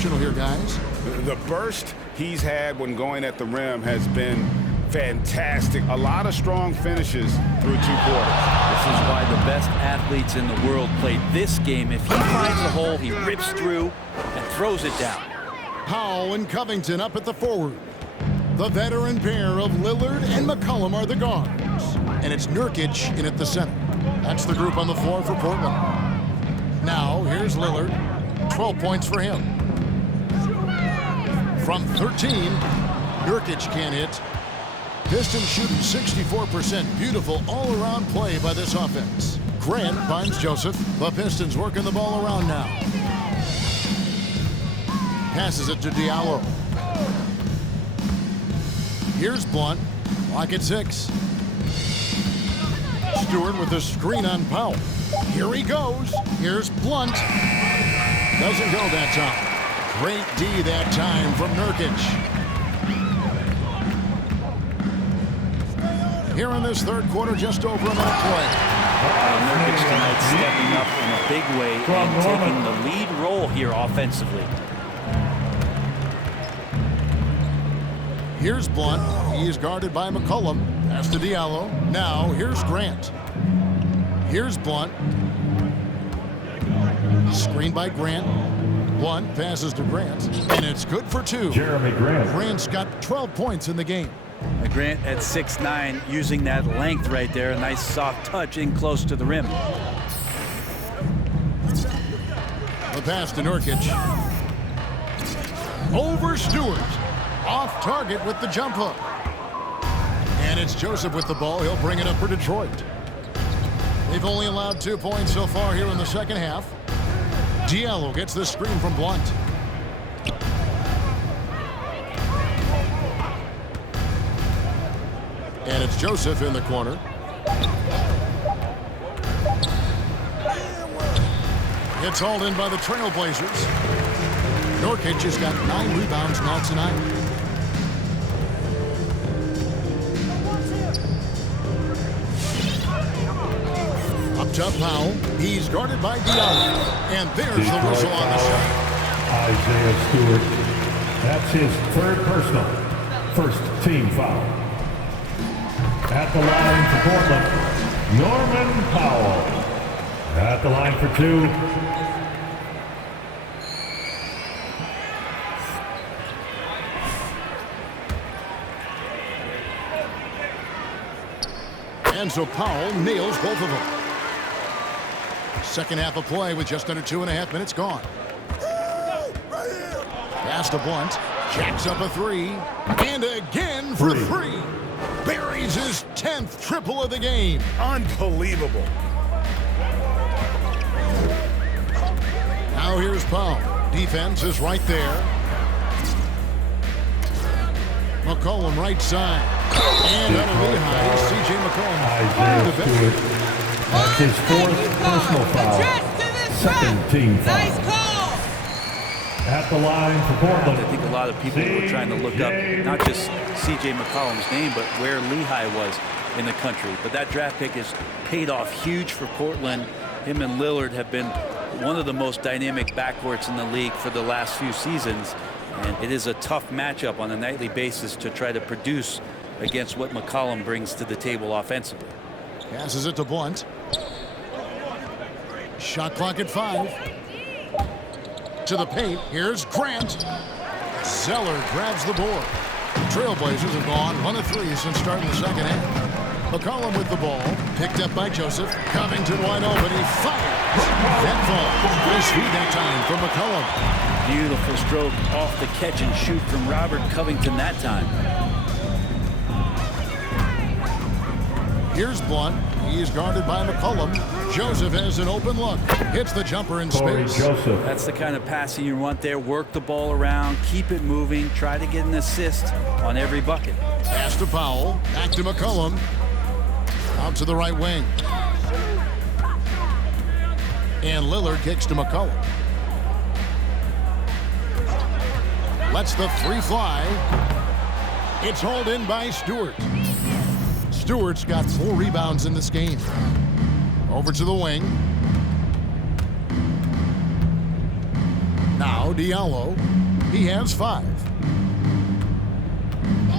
exceptional here, guys. The burst he's had when going at the rim has been fantastic. A lot of strong finishes through 2 quarters. This is why the best athletes in the world play this game. If he finds the hole, he rips through and throws it down. Powell and Covington up at the forward. The veteran pair of Lillard and McCollum are the guards. And it's Nurkic in at the center. That's the group on the floor for Portland. Now, here's Lillard. 12 points for him. From 13, Nurkic can't hit. Pistons shooting 64%. Beautiful all-around play by this offense. Grant finds Joseph. The Pistons working the ball around now. Passes it to Diallo. Here's Blunt. Lock at 6. Stewart with a screen on Powell. Here he goes. Here's Blunt. Doesn't go that time. Great D that time from Nurkic. Here in this third quarter, just over a minute play. Nurkic tonight stepping up in a big way and taking the lead role here offensively. Here's Blunt. He is guarded by McCollum. Pass to Diallo. Now, here's Grant. Here's Blunt. Screen by Grant. Blunt passes to Grant. And it's good for 2. Jeremy Grant. Grant's got 12 points in the game. Grant at 6'9", using that length right there. A nice soft touch in close to the rim. The pass to Nurkic. Over Stewart. Off target with the jump hook. And it's Joseph with the ball. He'll bring it up for Detroit. They've only allowed 2 points so far here in the second half. Diallo gets the screen from Blunt. And it's Joseph in the corner. It's hauled in by the Trailblazers. Nurkic has got 9 rebounds now tonight. Up top Powell. He's guarded by Diallo. And there's the whistle on the shot. Isaiah Stewart. That's his 3rd personal. 1st team foul. At the line for Portland, Norman Powell. At the line for 2. And so Powell nails both of them. Second half of play with just under 2.5 minutes gone. Pass to Blunt. Jacks up a 3. And again for 3. Buries his 10th triple of the game. Unbelievable. Now here's Powell. Defense is right there. McCollum right side. And out of Lehigh, C.J. McCollum. Isaiah Stewart. That's his 4th personal foul. 2nd team foul. Nice call. At the line for Portland. I think a lot of people were trying to look up not just C.J. McCollum's name, but where Lehigh was in the country. But that draft pick has paid off huge for Portland. Him and Lillard have been one of the most dynamic backcourts in the league for the last few seasons. And it is a tough matchup on a nightly basis to try to produce against what McCollum brings to the table offensively. Passes it to Blunt. Shot clock at 5. To the paint. Here's Grant. Zeller grabs the board. Trailblazers have gone 1 of 3 since starting the second half. McCollum with the ball. Picked up by Joseph. Covington wide open. He fires. That falls. Good speed that time from McCollum. Beautiful stroke off the catch and shoot from Robert Covington that time. Here's Blunt. He's guarded by McCollum. Joseph has an open look. Hits the jumper in space. Joseph. That's the kind of passing you want there. Work the ball around, keep it moving, try to get an assist on every bucket. Pass to Powell. Back to McCollum. Out to the right wing. And Lillard kicks to McCollum. Lets the 3 fly. It's hauled in by Stewart. Stewart's got 4 rebounds in this game. Over to the wing. Now Now Diallo. He has 5.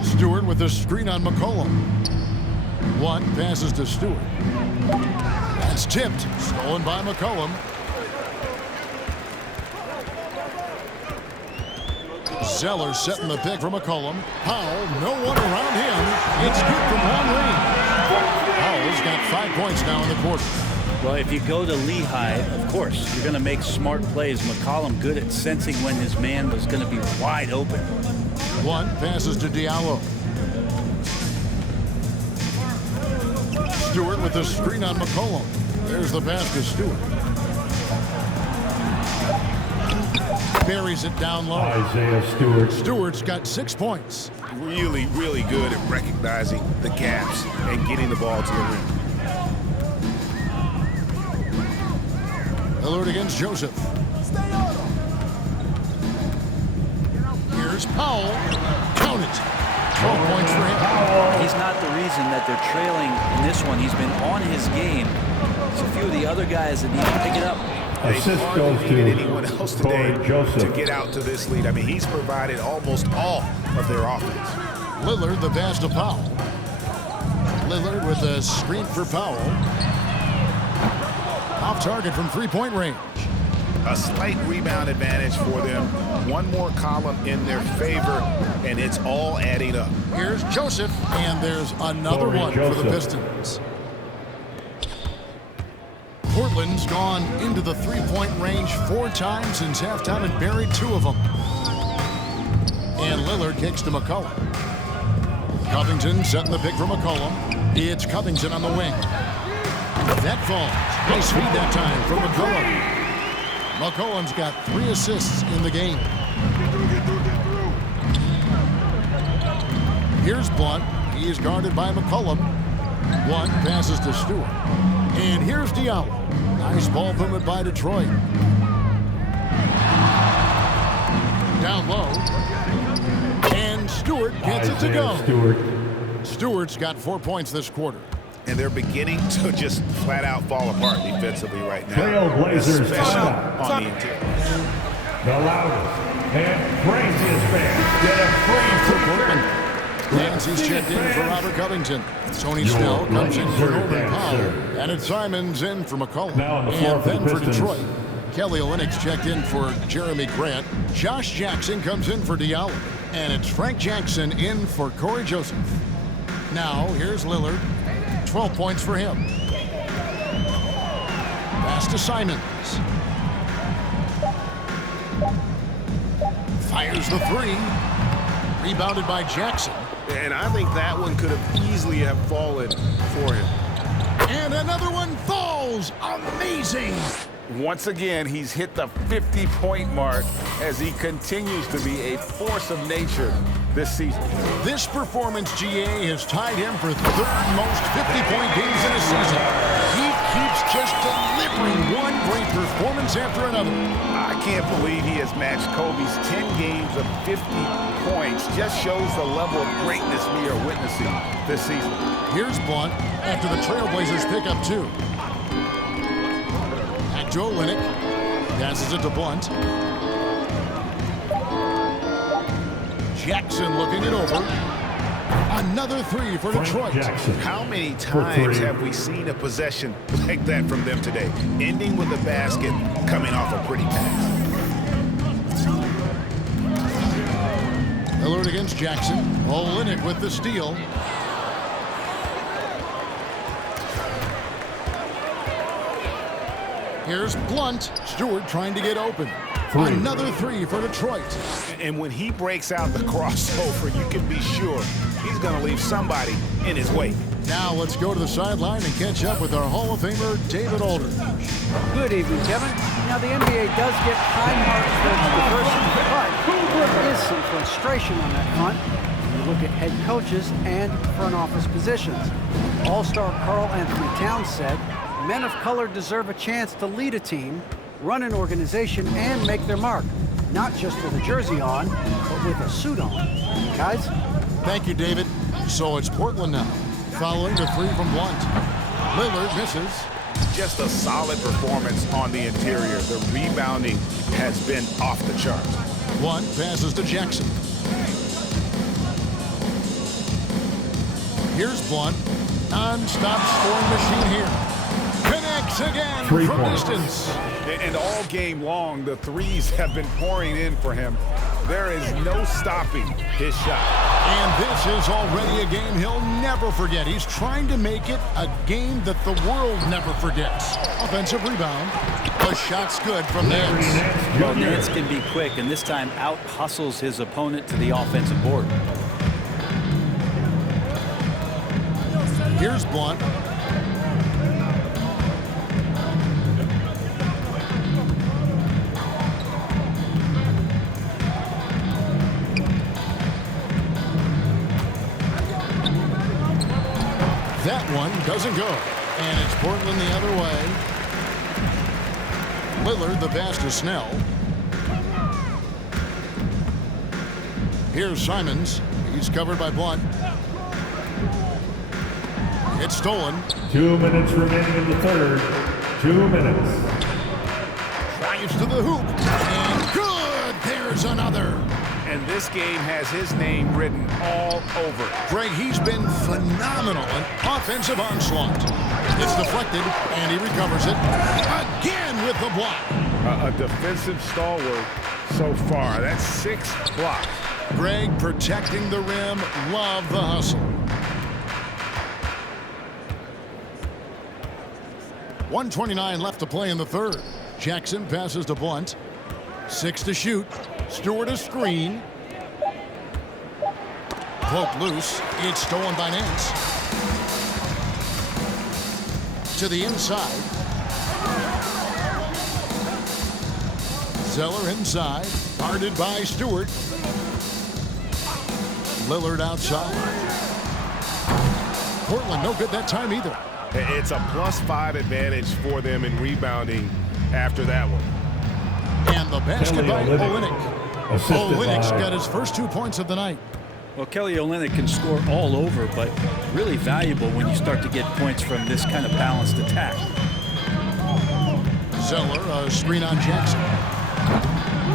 Stewart with the screen on McCollum. 1 passes to Stewart. That's tipped. Stolen by McCollum. Zeller setting the pick for McCollum. Powell, no one around him. It's good from long range. Powell's got 5 points now in the quarter. Well, if you go to Lehigh, of course, you're going to make smart plays. McCollum good at sensing when his man was going to be wide open. 1 passes to Diallo. Stewart with the screen on McCollum. There's the pass to Stewart. Buries it down low. Isaiah Stewart. Stewart's got 6 points. Really, really good at recognizing the gaps and getting the ball to the rim. Lillard against Joseph. Here's Powell. Count it. 12 points for him. He's not the reason that they're trailing in this one. He's been on his game. There's a few of the other guys that need to pick it up. Assist goes to anyone else today Joseph to get out to this lead. I mean, he's provided almost all of their offense. Lillard the pass to Powell. Lillard with a screen for Powell. Off target from 3-point range. A slight rebound advantage for them. One more column in their favor, and it's all adding up. Here's Joseph, and there's another one for the Pistons. Portland's gone into the 3-point range 4 times since halftime and buried 2 of them. And Lillard kicks to McCollum. Covington setting the pick for McCollum. It's Covington on the wing. That falls. Nice feed that time from McCollum. McCollum's got 3 assists in the game. Here's Blunt. He is guarded by McCollum. 1 passes to Stewart. And here's Diallo. Nice ball movement by Detroit. Down low. And Stewart gets it to go. Stewart's got 4 points this quarter. And they're beginning to just flat out fall apart defensively right now. Trailblazers Especially on the interior. The loudest and craziest fans get a free Portland. Nancy's checked in for Robert Covington. Tony Snell comes in for Norman Powell. And it's Simons in for McCollum. And then for Detroit. Kelly Olynyk's checked in for Jeremy Grant. Josh Jackson comes in for Diallo. And it's Frank Jackson in for Corey Joseph. Now, here's Lillard. 12 points for him. Pass to Simons. Fires the 3. Rebounded by Jackson. And I think that one could have easily have fallen for him. And another one falls. Amazing. Once again, he's hit the 50-point mark as he continues to be a force of nature this season. This performance, GA, has tied him for 3rd most 50-point games in a season. He keeps just delivering one great performance after another. I can't believe he has matched Kobe's 10 games of 50 points. Just shows the level of greatness we are witnessing this season. Here's Blunt after the Trailblazers pick up 2. Back to Olynyk. Passes it to Blunt. Jackson looking it over. Another 3 for Detroit. How many times have we seen a possession like that from them today? Ending with a basket, coming off a pretty pass. Lillard against Jackson. Olynyk with the steal. Here's Blunt. Stewart trying to get open. Another 3 for Detroit. And when he breaks out the crossover, you can be sure he's going to leave somebody in his way. Now let's go to the sideline and catch up with our Hall of Famer, David Aldridge. Good evening, Kevin. Now, the NBA does get high marks for its diversity, but there is some frustration on that front when you look at head coaches and front office positions. All-star Karl Anthony Towns said, men of color deserve a chance to lead a team, run an organization, and make their mark. Not just with a jersey on, but with a suit on. Guys? Thank you, David. So it's Portland now, following the 3 from Blunt. Lillard misses. Just a solid performance on the interior. The rebounding has been off the charts. Blunt passes to Jackson. Here's Blunt. Non-stop scoring machine here. Connects again from distance. And all game long, the threes have been pouring in for him. There is no stopping his shot. And this is already a game he'll never forget. He's trying to make it a game that the world never forgets. Offensive rebound. The shot's good from Nance. Well, Nance can be quick, and this time out-hustles his opponent to the offensive board. Here's Blunt. That one doesn't go. And it's Portland the other way. Lillard the pass to Snell. Here's Simons. He's covered by Blunt. It's stolen. 2 minutes remaining in the third. 2 minutes. Drives to the hoop. And good. There's another. And this game has his name written all over it. Greg, he's been phenomenal. An offensive onslaught. It's deflected, and he recovers it. Again with the block. A defensive stalwart so far. That's 6 blocks. Greg protecting the rim. Love the hustle. 1:29 left to play in the third. Jackson passes to Blunt. 6 to shoot. Stewart a screen. Cloak loose. It's stolen by Nance. To the inside. Zeller inside. Guarded by Stewart. Lillard outside. Portland no good that time either. It's a +5 advantage for them in rebounding after that one. And the basket by Olynyk. Olynyk's by got his first 2 points of the night. Well, Kelly Olynyk can score all over, but really valuable when you start to get points from this kind of balanced attack. Zeller, a screen on Jackson.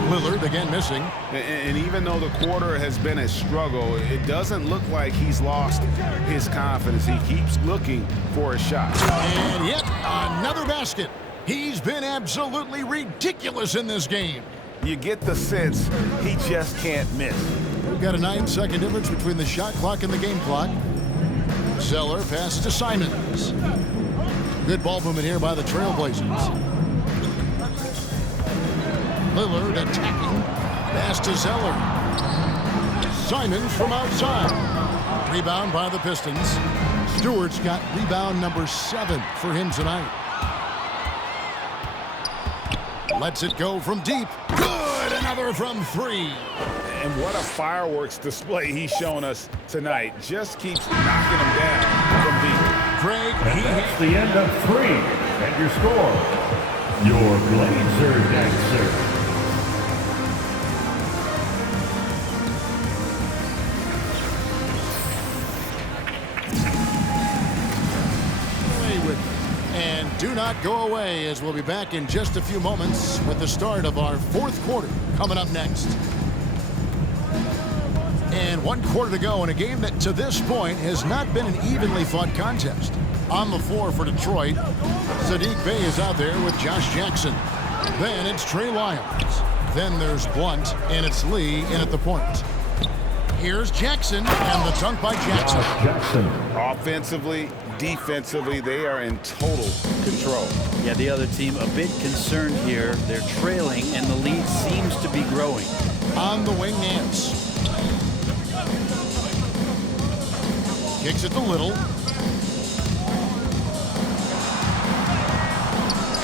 Lillard again missing. And even though the quarter has been a struggle, it doesn't look like he's lost his confidence. He keeps looking for a shot. And yet another basket. He's been absolutely ridiculous in this game. You get the sense he just can't miss. We've got a 9-second difference between the shot clock and the game clock. Zeller passes to Simons. Good ball movement here by the Trailblazers. Lillard attacking. Pass to Zeller. Simons from outside. Rebound by the Pistons. Stewart's got rebound number 7 for him tonight. Lets it go from deep. Good! Another from 3. And what a fireworks display he's shown us tonight. Just keeps knocking him down from deep. Greg, And that's the end of 3. And your score. Your Blazer Dancer. And do not go away, as we'll be back in just a few moments with the start of our 4th quarter coming up next. And 1 quarter to go in a game that to this point has not been an evenly fought contest. On the floor for Detroit, Saddiq Bey is out there with Josh Jackson. Then it's Trey Lyons. Then there's Blunt, and it's Lee in at the point. Here's Jackson, and the dunk by Jackson. Jackson. Offensively, defensively, they are in total control. Yeah, the other team a bit concerned here. They're trailing, and the lead seems to be growing. On the wing, Nance. Kicks it to Little.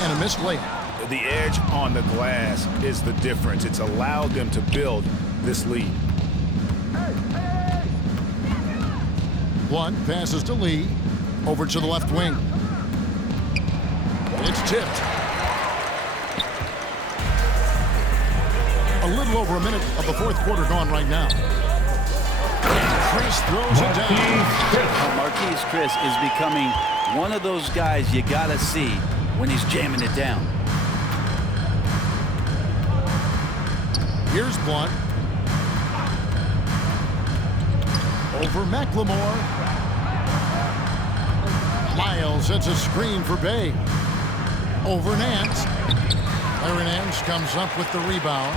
And a missed layup. The edge on the glass is the difference. It's allowed them to build this lead. Blunt passes to Lee. Over to the left wing. It's tipped. A little over a minute of the 4th quarter gone right now. Chris throws it down. Marquise Chris is becoming one of those guys you got to see when he's jamming it down. Here's Blunt. Over McLemore. Miles sets a screen for Bay. Over Nance. Larry Nance comes up with the rebound.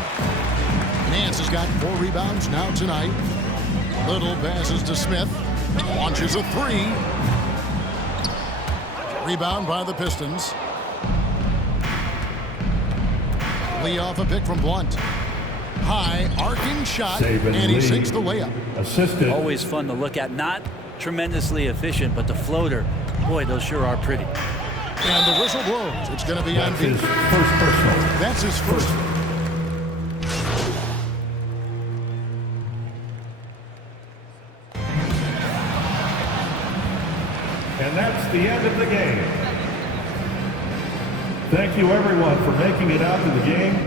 Nance has got 4 rebounds now tonight. Little passes to Smith. Launches a 3. Rebound by the Pistons. Lee off a pick from Blunt. High arcing shot, and he sinks the layup. Assisted. Always fun to look at. Not tremendously efficient, but the floater, boy, those sure are pretty. And the whistle blows. It's going to be on That's his first personal. That's his first. And that's the end of the game. Thank you, everyone, for making it out to the game.